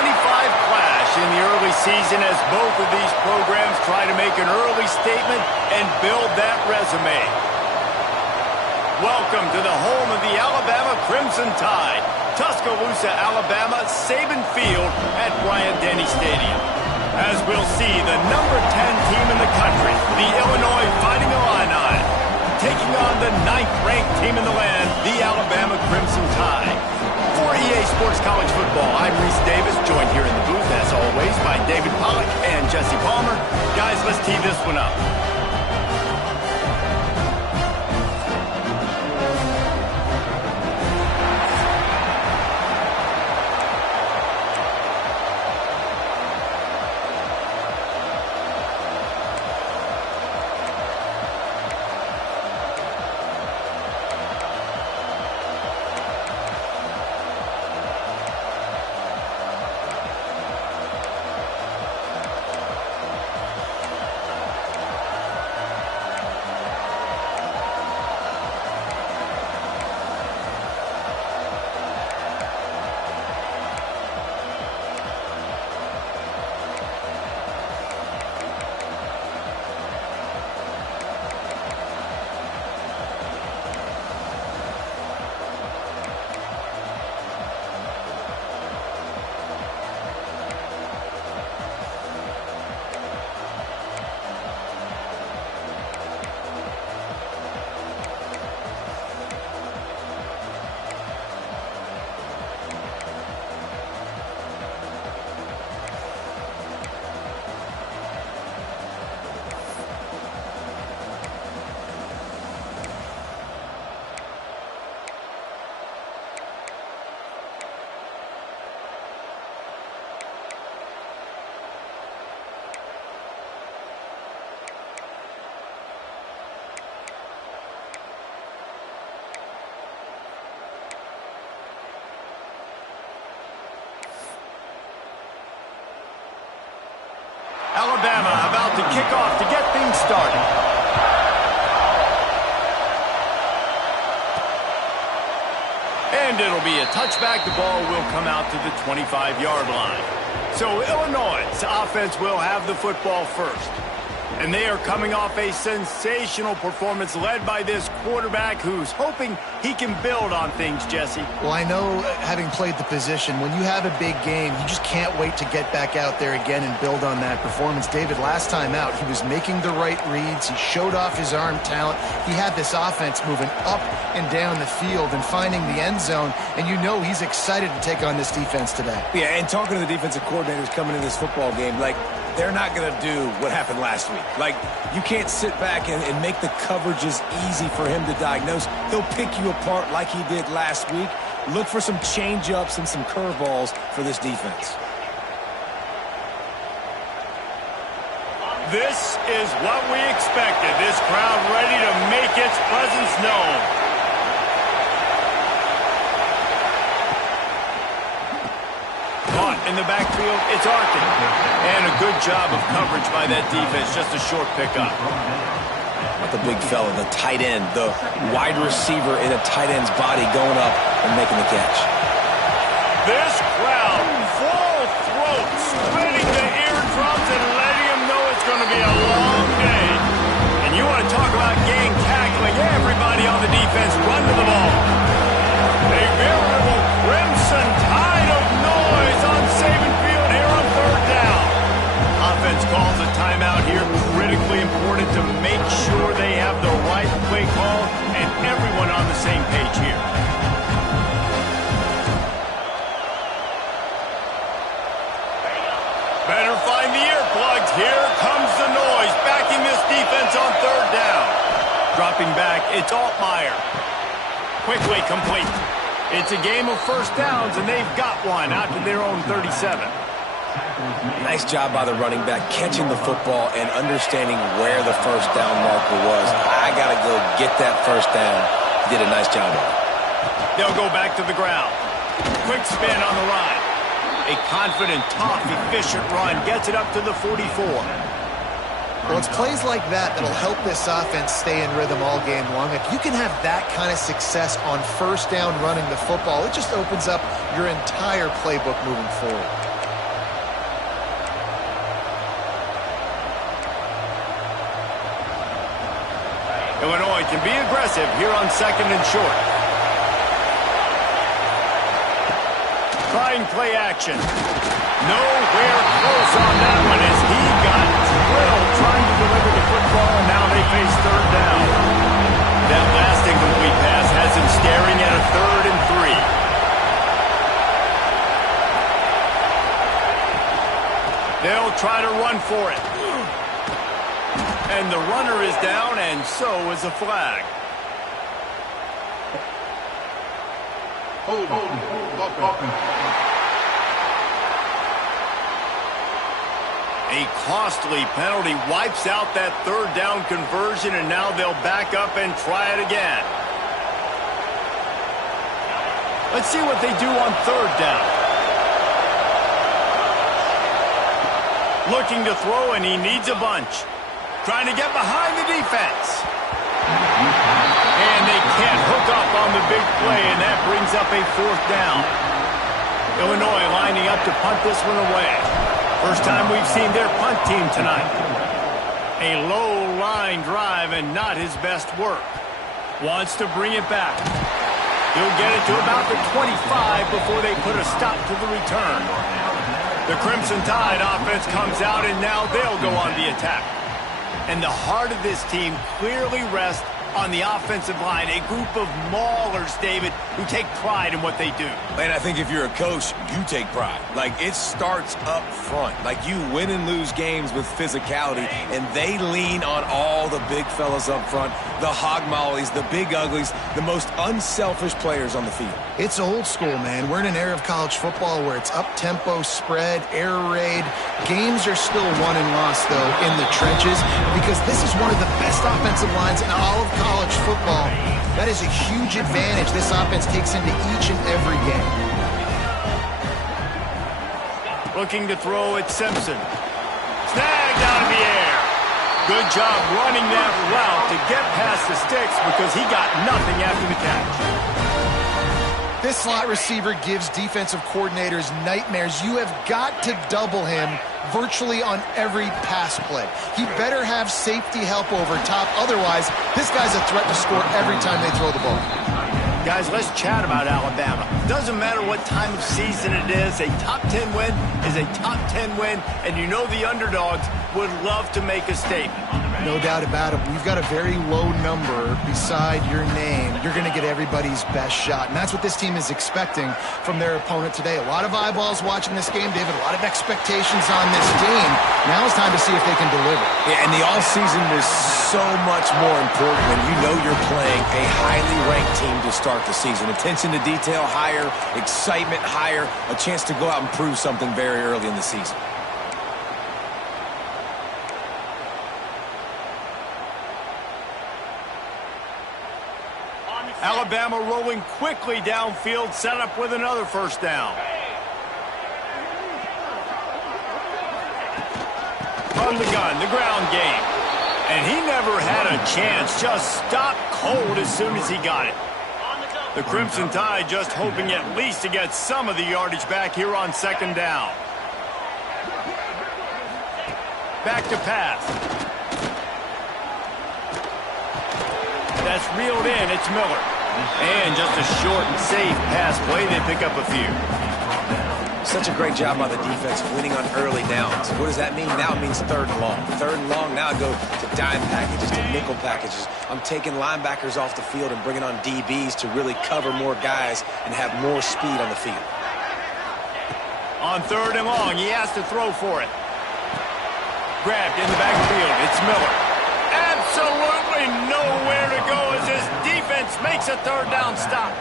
clash in the early season as both of these programs try to make an early statement and build that resume. Welcome to the home of the Alabama Crimson Tide, Tuscaloosa, Alabama, Saban Field at Bryant-Denny Stadium. As we'll see, the number 10 team in the country, the Illinois Fighting Illini, taking on the 9th-ranked team in the land, the Alabama Crimson Tide. For EA Sports College Football, I'm Reese Davis, joined here in the booth, as always, by David Pollack and Jesse Palmer. Guys, let's tee this one up. Alabama about to kick off to get things started. And it'll be a touchback. The ball will come out to the 25-yard line. So Illinois' offense will have the football first. And they are coming off a sensational performance led by this quarterback who's hoping he can build on things, Jesse. Well, I know, having played the position, when you have a big game, you just can't wait to get back out there again and build on that performance. David, last time out, he was making the right reads. He showed off his arm talent. He had this offense moving up and down the field and finding the end zone. And you know he's excited to take on this defense today. Yeah, and talking to the defensive coordinators coming in this football game, like, they're not going to do what happened last week. Like, you can't sit back and make the coverages easy for him to diagnose. He'll pick you apart like he did last week. Look for some change-ups and some curveballs for this defense. This is what we expected. This crowd ready to make its presence known. In the backfield, it's Arkin. And a good job of coverage by that defense. Just a short pickup. The big fella, the tight end, the wide receiver in a tight end's body going up and making the catch. This crowd, full throat, splitting the eardrums and letting them know it's going to be a long day. And you want to talk about gang tackling. Everybody on the defense run to the ball. A veritable Crimson Tide of noise on Saban Field here on third down. Offense calls a timeout here. Critically important to make sure they have the right play call and everyone on the same page here. Better find the earplugs. Here comes the noise. Backing this defense on third down. Dropping back, it's Altmaier. Quickly complete. It's a game of first downs, and they've got one out to their own 37. Nice job by the running back, catching the football and understanding where the first down marker was. I got to go get that first down. He did a nice job of it. They'll go back to the ground. Quick spin on the line. A confident, tough, efficient run gets it up to the 44. Well, it's plays like that that'll help this offense stay in rhythm all game long. If you can have that kind of success on first down running the football, it just opens up your entire playbook moving forward. Illinois can be aggressive here on 2nd and short. Trying play action. Nowhere close on that one as he got drilled trying to deliver the football, and now they face 3rd down. That last incomplete pass has him staring at a 3rd and 3. They'll try to run for it. And the runner is down, and so is a flag. A costly penalty wipes out that 3rd down conversion, and now they'll back up and try it again. Let's see what they do on 3rd down. Looking to throw, and he needs a bunch. Trying to get behind the defense. And they can't hook up on the big play, and that brings up a 4th down. Illinois lining up to punt this one away. First time we've seen their punt team tonight. A low line drive and not his best work. Wants to bring it back. He'll get it to about the 25 before they put a stop to the return. The Crimson Tide offense comes out, and now they'll go on the attack. And the heart of this team clearly rests on the offensive line, a group of maulers, David, who take pride in what they do. And I think if you're a coach, you take pride. Like, it starts up front. Like, you win and lose games with physicality, and they lean on all the big fellas up front, the hog mollies, the big uglies, the most unselfish players on the field. It's old school, man. We're in an era of college football where it's up-tempo, spread, air raid. Games are still won and lost, though, in the trenches, because this is one of the best offensive lines in all of college football. That is a huge advantage this offense takes into each and every game. Looking to throw at Simpson. Snagged out of the air. Good job running that route to get past the sticks because he got nothing after the catch. This slot receiver gives defensive coordinators nightmares. You have got to double him virtually on every pass play. He better have safety help over top. Otherwise, this guy's a threat to score every time they throw the ball. Guys, let's chat about Alabama. Doesn't matter what time of season it is, a top 10 win is a top 10 win, and you know the underdogs would love to make a statement. No doubt about it. We've got a very low number beside your name. You're going to get everybody's best shot, and that's what this team is expecting from their opponent today. A lot of eyeballs watching this game, David, a lot of expectations on this game. Now it's time to see if they can deliver. Yeah, and the offseason is so much more important when you know you're playing a highly ranked team to start the season. Attention to detail higher, excitement higher, a chance to go out and prove something very early in the season. Alabama rolling quickly downfield, set up with another 1st down. From the gun, the ground game. And he never had a chance, just stopped cold as soon as he got it. The Crimson Tide just hoping at least to get some of the yardage back here on 2nd down. Back to pass. That's reeled in. It's Miller. And just a short and safe pass play. They pick up a few. Such a great job by the defense winning on early downs. What does that mean? Now it means 3rd and long. 3rd and long, now I go to dime packages, to nickel packages. I'm taking linebackers off the field and bringing on DBs to really cover more guys and have more speed on the field. On 3rd and long, he has to throw for it. Grabbed in the backfield. It's Miller. Absolutely nowhere to go as his defense makes a 3rd down stop.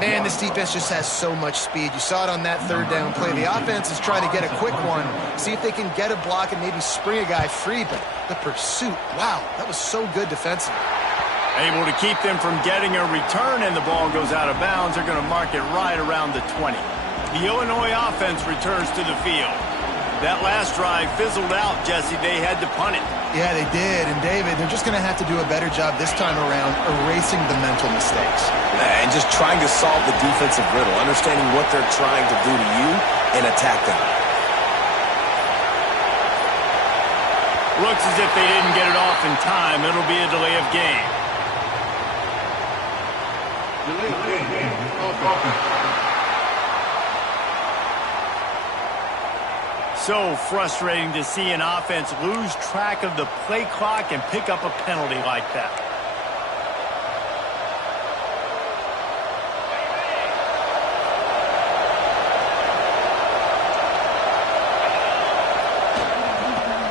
Man, this defense just has so much speed. You saw it on that 3rd down play. The offense is trying to get a quick one, see if they can get a block and maybe spring a guy free, but the pursuit, wow, that was so good defensively. Able to keep them from getting a return, and the ball goes out of bounds. They're going to mark it right around the 20. The Illinois offense returns to the field. That last drive fizzled out, Jesse. They had to punt it. Yeah, they did. And, David, they're just going to have to do a better job this time around erasing the mental mistakes. And just trying to solve the defensive riddle, understanding what they're trying to do to you and attack them. Looks as if they didn't get it off in time. It'll be a delay of game. So frustrating to see an offense lose track of the play clock and pick up a penalty like that.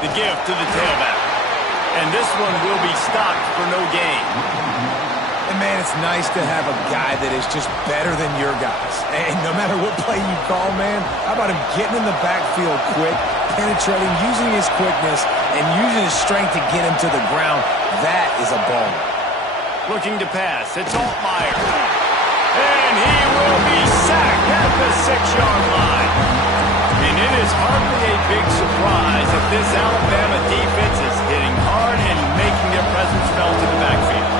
The give to the tailback. And this one will be stopped for no gain. And, man, it's nice to have a guy that is just better than your guys. And no matter what play you call, man, how about him getting in the backfield quick, penetrating, using his quickness, and using his strength to get him to the ground? That is a ball. Looking to pass. It's Altmaier. And he will be sacked at the 6-yard line. And it is hardly a big surprise that this Alabama defense is hitting hard and making their presence felt in the backfield.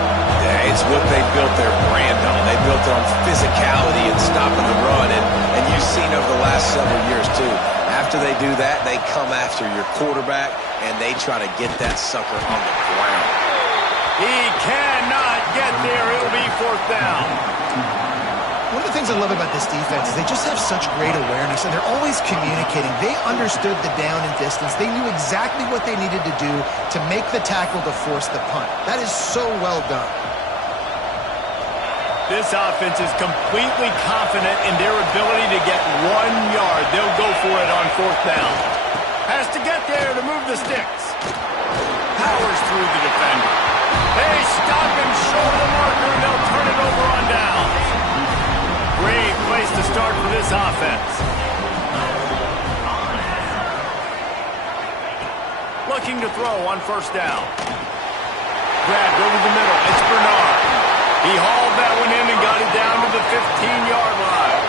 Yeah, it's what they built their brand on. They built it on physicality and stopping the run. And you've seen over the last several years, too. After they do that, they come after your quarterback, and they try to get that sucker on the ground. He cannot get there. It'll be 4th down. One of the things I love about this defense is they just have such great awareness, and they're always communicating. They understood the down and distance. They knew exactly what they needed to do to make the tackle to force the punt. That is so well done. This offense is completely confident in their ability to get 1 yard. They'll go for it on 4th down. Has to get there to move the sticks. Powers through the defender. They stop him short of the marker, and they'll turn it over on down. Great place to start for this offense. Looking to throw on 1st down. Grabbed over the middle. It's Bernard. He hauled that one in and got it down to the 15-yard line.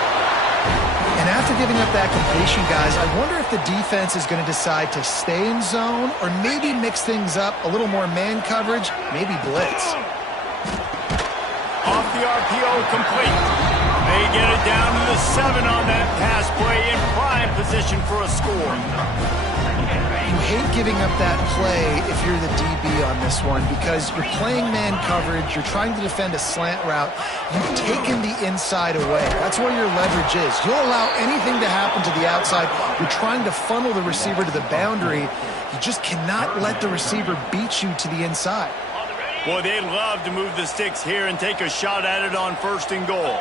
And after giving up that completion, guys, I wonder if the defense is going to decide to stay in zone or maybe mix things up, a little more man coverage, maybe blitz. Off the RPO, complete. They get it down to the 7 on that pass play, in prime position for a score. You hate giving up that play if you're the DB on this one because you're playing man coverage, you're trying to defend a slant route, you've taken the inside away. That's where your leverage is. You'll allow anything to happen to the outside. You're trying to funnel the receiver to the boundary. You just cannot let the receiver beat you to the inside. Boy, they'd love to move the sticks here and take a shot at it on 1st and goal.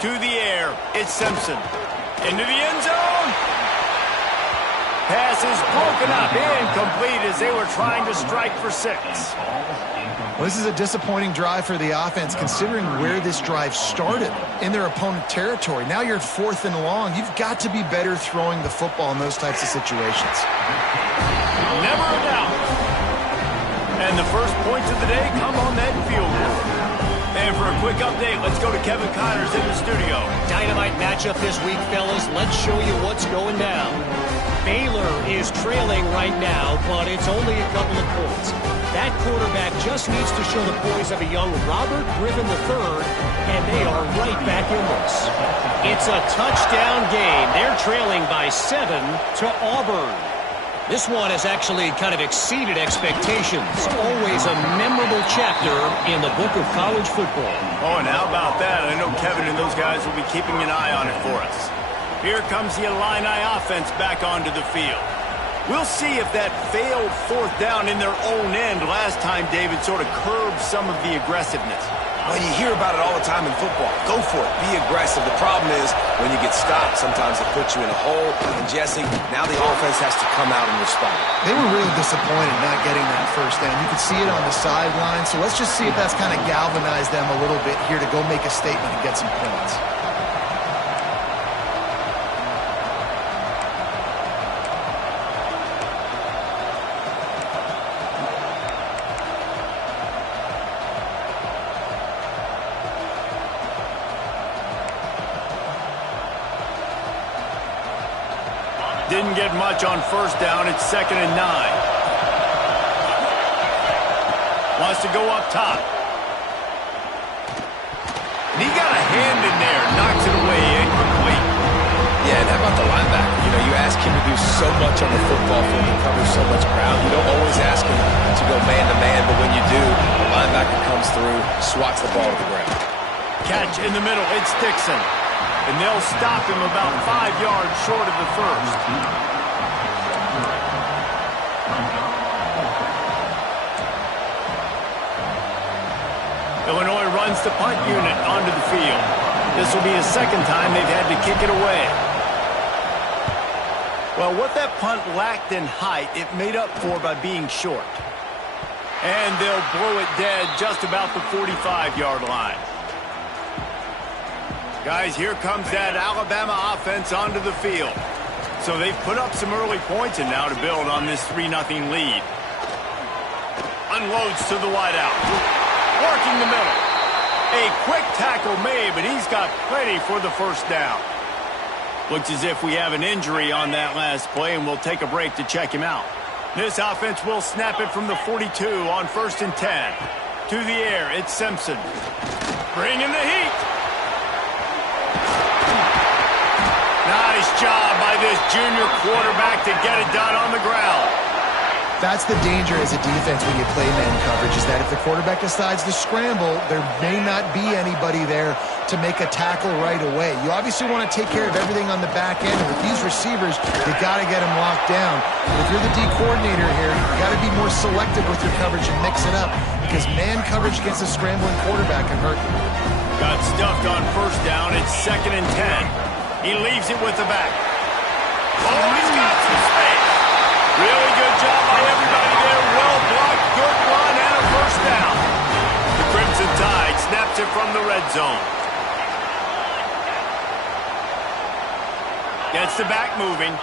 To the air, it's Simpson. Into the end zone. Pass is broken up, incomplete as they were trying to strike for 6. Well, this is a disappointing drive for the offense considering where this drive started in their opponent territory. Now you're at 4th and long. You've got to be better throwing the football in those types of situations. Never a doubt. And the first points of the day come on that field goal. And for a quick update, let's go to Kevin Connors in the studio. Dynamite matchup this week, fellas. Let's show you what's going down. Baylor is trailing right now, but it's only a couple of points. That quarterback just needs to show the poise of a young Robert Griffin III, and they are right back in this. It's a touchdown game. They're trailing by 7 to Auburn. This one has actually kind of exceeded expectations. Always a memorable chapter in the book of college football. Oh, and how about that? I know Kevin and those guys will be keeping an eye on it for us. Here comes the Illini offense back onto the field. We'll see if that failed 4th down in their own end last time, David, sort of curbed some of the aggressiveness. Well, you hear about it all the time in football. Go for it. Be aggressive. The problem is when you get stopped, sometimes it puts you in a hole. And, Jesse, now the offense has to come out and respond. They were really disappointed not getting that 1st down. You could see it on the sideline. So let's just see if that's kind of galvanized them a little bit here to go make a statement and get some points. Didn't get much on 1st down. It's 2nd and 9. Wants to go up top. And he got a hand in there. Knocks it away. Incomplete. Yeah, and how about the linebacker? You know, you ask him to do so much on the football field and cover so much ground. You don't always ask him to go man-to-man, but when you do, the linebacker comes through, swats the ball to the ground. Catch in the middle. It's Dixon. And they'll stop him about 5 yards short of the first. Illinois runs the punt unit onto the field. This will be the second time they've had to kick it away. Well, what that punt lacked in height, it made up for by being short. And they'll blow it dead just about the 45-yard line. Guys, here comes that Alabama offense onto the field. So they've put up some early points and now to build on this 3-0 lead. Unloads to the wideout. Working the middle. A quick tackle made, but he's got plenty for the first down. Looks as if we have an injury on that last play, and we'll take a break to check him out. This offense will snap it from the 42 on 1st and 10. To the air, it's Simpson. Bringing the heat. Nice job by this junior quarterback to get it done on the ground. That's the danger as a defense when you play man coverage, is that if the quarterback decides to scramble, there may not be anybody there to make a tackle right away. You obviously want to take care of everything on the back end. And with these receivers, you got to get them locked down. But if you're the D coordinator here, you got to be more selective with your coverage and mix it up, because man coverage against a scrambling quarterback can hurt you. Got stuffed on first down. It's 2nd and 10. He leaves it with the back. Oh, he's got some space. Really good job by everybody there. Well blocked, good run, and a first down. The Crimson Tide snaps it from the red zone. Gets the back moving.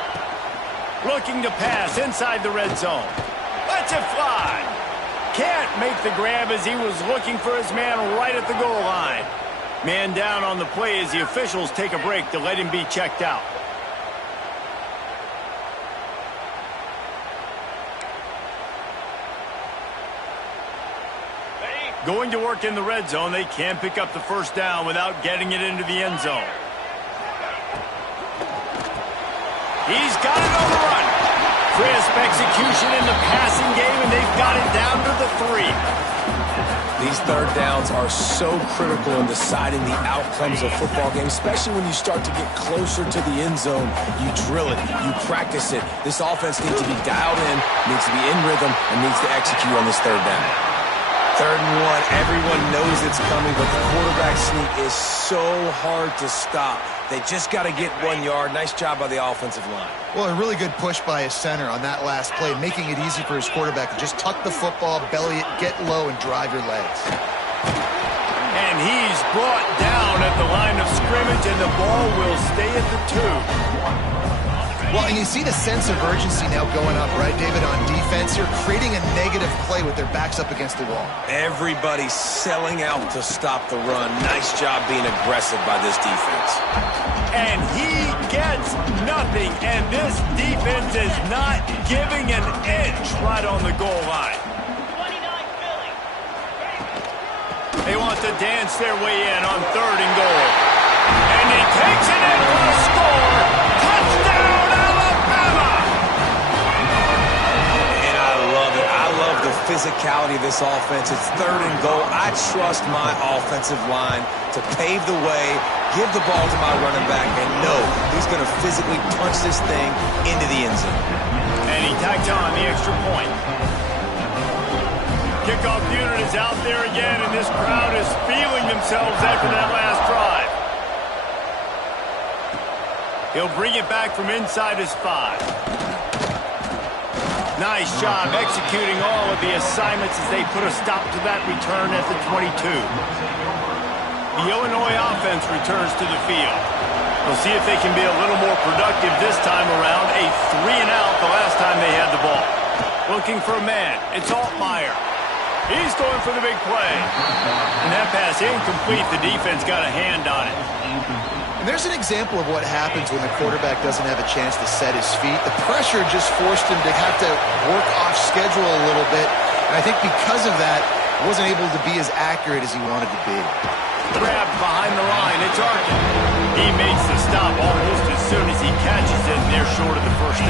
Looking to pass inside the red zone. Lets it fly. Can't make the grab as he was looking for his man right at the goal line. Man down on the play as the officials take a break to let him be checked out. Going to work in the red zone. They can't pick up the first down without getting it into the end zone. He's got it on the run. Crisp execution in the passing game, and they've got it down to the 3. These third downs are so critical in deciding the outcomes of football games, especially when you start to get closer to the end zone. You drill it, you practice it. This offense needs to be dialed in, needs to be in rhythm, and needs to execute on this third down. 3rd and 1, everyone knows it's coming, but the quarterback sneak is so hard to stop. They just got to get 1 yard. Nice job by the offensive line. Well, a really good push by his center on that last play, making it easy for his quarterback to just tuck the football, belly it, get low, and drive your legs. And he's brought down at the line of scrimmage, and the ball will stay at the 2. Well, and you see the sense of urgency now going up, right, David, on defense here, creating a negative play with their backs up against the wall. Everybody's selling out to stop the run. Nice job being aggressive by this defense. And he gets nothing, and this defense is not giving an inch right on the goal line. They want to dance their way in on 3rd and goal. And he takes it in for a score. Touchdown! The physicality of this offense. It's 3rd and goal. I trust my offensive line to pave the way, give the ball to my running back, and know he's going to physically punch this thing into the end zone. And he tacked on the extra point. Kickoff unit is out there again, and this crowd is feeling themselves after that last drive. He'll bring it back from inside his 5. Nice job executing all of the assignments as they put a stop to that return at the 22. The Illinois offense returns to the field. We'll see if they can be a little more productive this time around. A 3-and-out the last time they had the ball. Looking for a man. It's Altmaier. He's going for the big play. And that pass incomplete. The defense got a hand on it. And there's an example of what happens when the quarterback doesn't have a chance to set his feet. The pressure just forced him to have to work off schedule a little bit. And I think because of that, he wasn't able to be as accurate as he wanted to be. Grabbed behind the line. It's Arkin. He makes the stop almost as soon as he catches it, and they're short of the first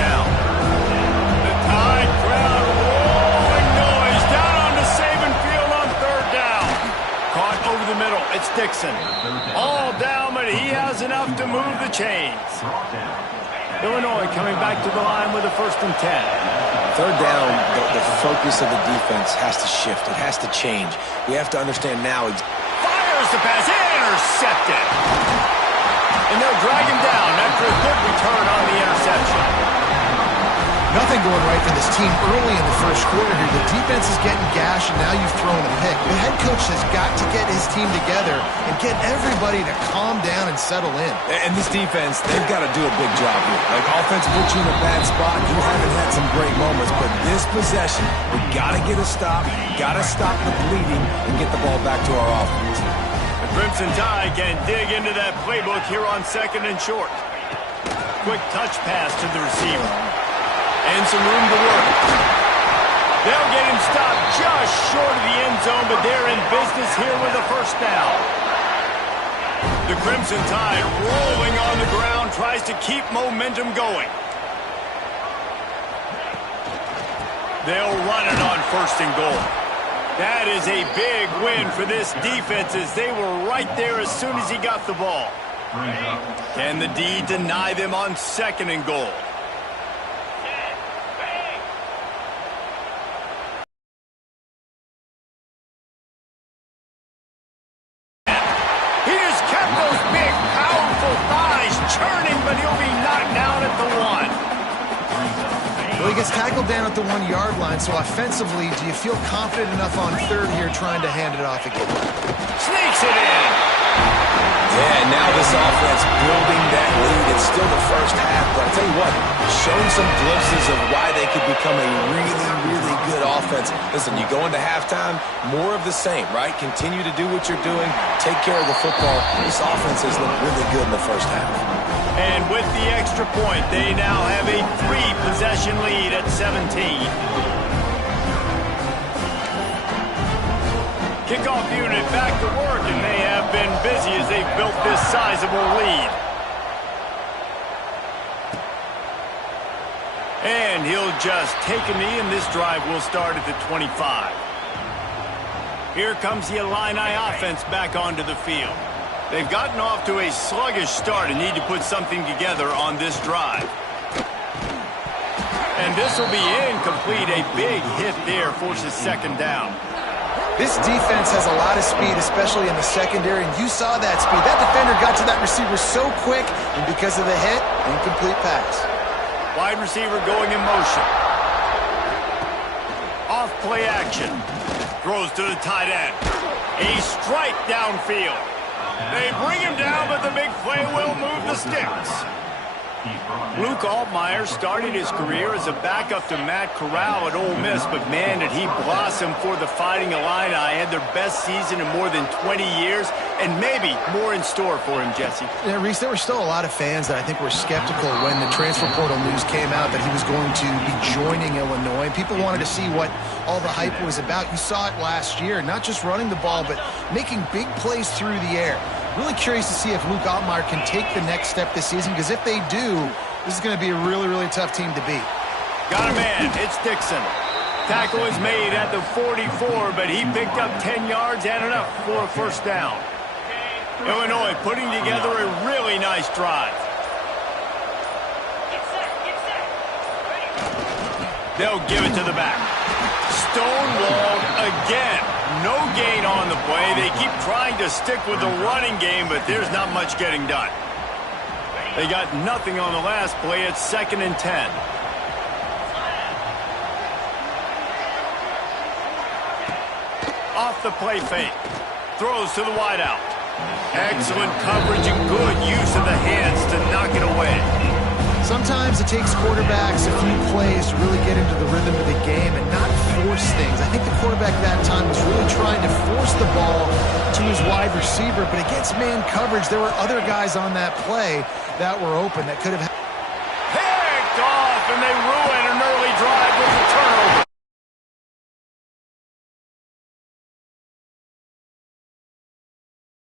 Dixon. All down, but he has enough to move the chains. Illinois coming back to the line with a 1st and 10. Third down, the focus of the defense has to shift. It has to change. We have to understand now. Fires the pass, intercepted. And they'll drag him down after a good return on the interception. Nothing going right for this team early in the first quarter here. The defense is getting gashed, and now you've thrown a pick. The head coach has got to get his team together and get everybody to calm down and settle in. And this defense, they've got to do a big job here. Like, offense puts you in a bad spot. You haven't had some great moments, but this possession, we got to get a stop, got to stop the bleeding, and get the ball back to our offense. The Crimson Tide can dig into that playbook here on 2nd and short. Quick touch pass to the receiver. And some room to work. They'll get him stopped just short of the end zone, but they're in business here with a 1st down. The Crimson Tide rolling on the ground, tries to keep momentum going. They'll run it on 1st and goal. That is a big win for this defense, as they were right there as soon as he got the ball. Can the D deny them on 2nd and goal? Churning, but he'll be knocked down at the 1. Well, he gets tackled down at the 1-yard line, so offensively, do you feel confident enough on 3rd here trying to hand it off again? Sneaks it in. Yeah, now this offense building that lead. It's still the first half, but I'll tell you what, showing some glimpses of why they could become a really, really good offense. Listen, you go into halftime, more of the same, right? Continue to do what you're doing, take care of the football. This offense has looked really good in the first half. And with the extra point, they now have a 3-possession lead at 17. Kickoff unit back to work, and they have been busy as they've built this sizable lead. And he'll just take a knee, and this drive will start at the 25. Here comes the Illini offense back onto the field. They've gotten off to a sluggish start and need to put something together on this drive. And this will be incomplete. A big hit there forces 2nd down. This defense has a lot of speed, especially in the secondary, and you saw that speed. That defender got to that receiver so quick, and because of the hit, incomplete pass. Wide receiver going in motion. Off play action. Throws to the tight end. A strike downfield. They bring him down, but the big play will move the sticks. Luke Altmyer started his career as a backup to Matt Corral at Ole Miss, but man, did he blossom for the Fighting Illini. Had their best season in more than 20 years, and maybe more in store for him, Jesse. Yeah, Reese, there were still a lot of fans that I think were skeptical when the transfer portal news came out that he was going to be joining Illinois. People wanted to see what all the hype was about. You saw it last year, not just running the ball, but making big plays through the air. Really curious to see if Luke Altmyer can take the next step this season, because if they do, this is going to be a really, really tough team to beat. Got a man. It's Dixon. Tackle is made at the 44, but he picked up 10 yards and enough for a 1st down. Illinois putting together a really nice drive. They'll give it to the back. Stonewalled again. No gain on the play. They keep trying to stick with the running game, but there's not much getting done. They got nothing on the last play. It's 2nd and 10. Off the play fake. Throws to the wideout. Excellent coverage and good use of the hands to knock it away. Sometimes it takes quarterbacks a few plays to really get into the rhythm of the game and not force things. I think the quarterback that time was really trying to force the ball to his wide receiver, but against man coverage, there were other guys on that play that were open that could have